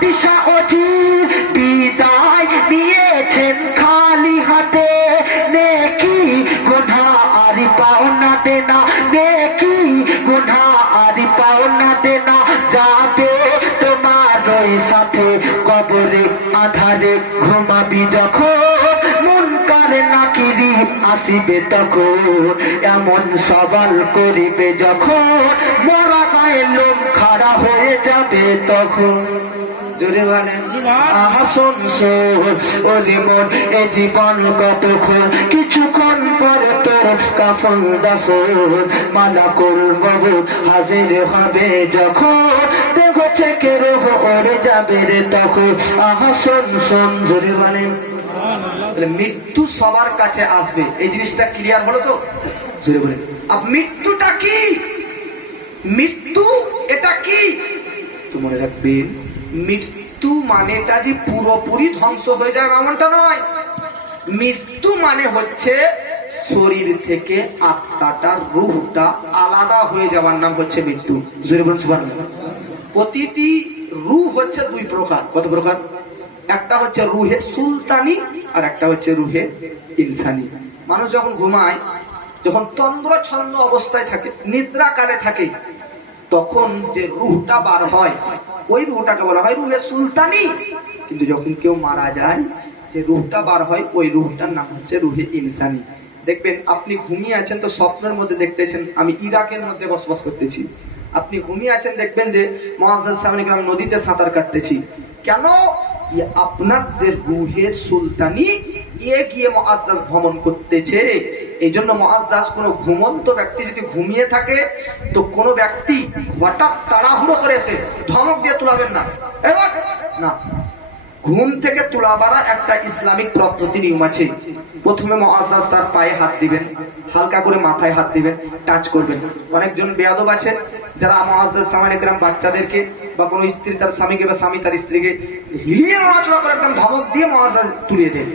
দিশা Aussie বিদায় নিয়েছেন খালি হাতে, নেকি গুনাহ আর পাওনা দেনা, নেকি গুনাহ আর পাওনা দেনা যাবে তোমার ওই সাথে কবরে আধারে ঘুমাবি যখন, মুনকার নাকিরি আসিবে তখন, এমন সওয়াল করিবে যখন, মরা গায়ে লোম খাড়া হয়ে যাবে তখন। জোরে বলেন আহাসন ওরে মন এ জীবন কতক্ষণ, কিছুক্ষণ পরে তোর কাফন দাফন, মালাকুল মউত হাজির হবে যখন, দেখো চেকে রোহ ওরে যাবে রে তখন। আহাসন শোন, জোরে বলেন মৃত্যু সবার কাছে আসবে, এই জিনিসটা ক্লিয়ার হলো তো? জোরে বলেন মৃত্যুটা কি? মৃত্যু এটা কি তো মনে রাখবেন, মৃত্যু মানেটা যে পুরোপুরি ধ্বংস হয়ে যায় এমনটা নয়। মৃত্যু মানে হচ্ছে শরীর থেকে আত্মাটা রূহটা আলাদা হয়ে যাওয়ার নাম হচ্ছে মৃত্যু। জোরে বলুন সুবহানাল্লাহ। প্রতিটি রূহ হচ্ছে দুই প্রকার। কত প্রকার? একটা হচ্ছে রুহে সুলতানি আর একটা হচ্ছে রুহে ইনসানি। মানুষ যখন ঘুমায়, যখন তন্দ্র ছন্ন অবস্থায় থাকে, নিদ্রা কালে থাকে, তখন যে রুহটা বার হয় ওই রুহটাকে বলা হয় রুহে সুলতানি। কিন্তু যখন কেউ মারা যায়, যে রুহটা বার হয় ওই রুহটার নাম হচ্ছে রুহে ইনসানি। দেখবেন আপনি ঘুমিয়ে আছেন তো স্বপ্নের মধ্যে দেখতেছেন আমি ইরাকের মধ্যে বসবাস করতেছি। আপনি ঘুমিয়ে আছেন দেখবেন যে মুআজ্জাজ সামনে গ্রাম নদীতে সাঁতার কাটতেছি। কেন? আপনার যে রুহে সুলতানি গিয়ে মুআজ্জাজ ভ্রমণ করতেছে। এই জন্য মুআজ্জাজ কোন ঘুমন্ত ব্যক্তি যদি ঘুমিয়ে থাকে তো কোন ব্যক্তি হঠাৎ তাড়াহুড়ো করেছে ধমক দিয়ে তুলাবেন না, না। ঘুম থেকে তোলাবার একটা ইসলামিক পদ্ধতি নিয়ম আছে। প্রথমে মুআজ্জাজ তার পায়ে হাত দিবেন, হালকা করে মাথায় হাত দিবেন, টাচ করবেন। অনেকজন বেয়াদব আছে যারা মুআজ্জাজ সামনে গ্রাম বাচ্চাদেরকে বা কোনো স্ত্রী তার স্বামীকে বা স্বামী তার স্ত্রীকে হিলিয়ে নড়াচড়া করে একদম ধমক দিয়ে মুআজ্জাজ তুলিয়ে দেন।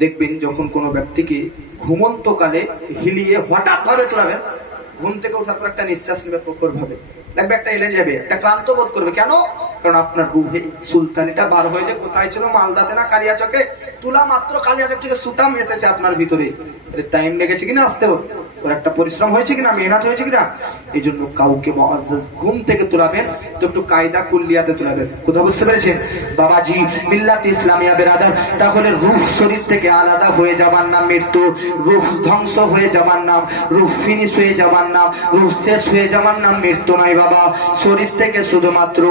দেখবেন যখন কোনো ব্যক্তিকে ঘুমন্তকালে হিলিয়ে হঠাৎ ভাবে তোলাবেন, ঘুম থেকে ওঠার পর একটা নিঃশ্বাস নেবে প্রখর ভাবে, দেখবে একটা এলে যাবে, একটা ক্লান্ত বোধ করবে। কেন? কারণ আপনার রুহে সুলতানিটা বার হয়ে যায়। কোথায় ছিল? মালদাতে না কালিয়াচকে? তুলা মাত্র কালিয়াচক থেকে সুটাম এসেছে আপনার ভিতরে। টাইম লেগেছে কিনা আসতে, ওর একটা পরিশ্রম হয়েছে কিনা, মেহনত হয়েছে কিনা। এই জন্য কাউকে মুআজ্জাজ ঘুম থেকে তোলাবেন তো একটু কায়দা কুল্লিয়াতে তোলাবেন। কোথা বুঝতে পেরেছেন বাবাজি? মিল্লাত ইসলামিয়া বেরাদার, তাহলে রূহ শরীর থেকে আলাদা হয়ে যাবার নাম মৃত্যু। রূহ ধ্বংস হয়ে যাবার নাম, রূহ ফিনিশ হয়ে যাবার নাম, রূহ শেষ হয়ে যাবার নাম মৃত্যু নয় বাবা। শরীর থেকে শুধুমাত্র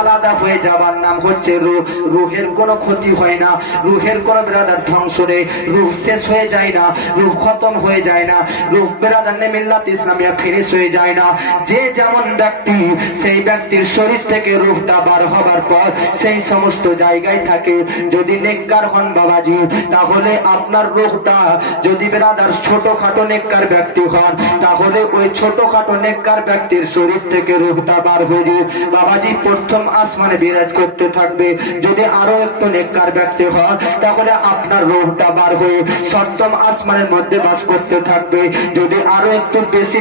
আলাদা হয়ে যাবার নাম হচ্ছে রূহ। রূহের কোনো ক্ষতি হয় না, রূহের কোনো বেরাদার ধ্বংস নেই, রূহ শেষ হয়ে যায় না, রূহ খতম হয়ে যায় না, রূহ বেরাদার নে মিল্লাত ইসলামিয়া ফিনিশ হয়ে যায় না। যে যেমন ব্যক্তি, সেই ব্যক্তির শরীর থেকে রূহটা বার হবার পর সেই সমস্ত জায়গায় থাকে। যদি নেককার হন বাবাজি, তাহলে আপনার রূহটা, যদি বেরাদার ছোটখাটো নেককার ব্যক্তি হন, তাহলে ওই ছোটখাটো নেককার ব্যক্তির শরীর থেকে রূহটা বার হয়ে বাবাজি প্রথম আসমানে বিরাজ করতে থাকবে। যদি আরো একটু নেককার ব্যক্তি হন, তাহলে আপনার রূহটা বার হয়ে সপ্তম আসমানের মধ্যে বাস করতে থাকবে। যদি আরো একটু বেশি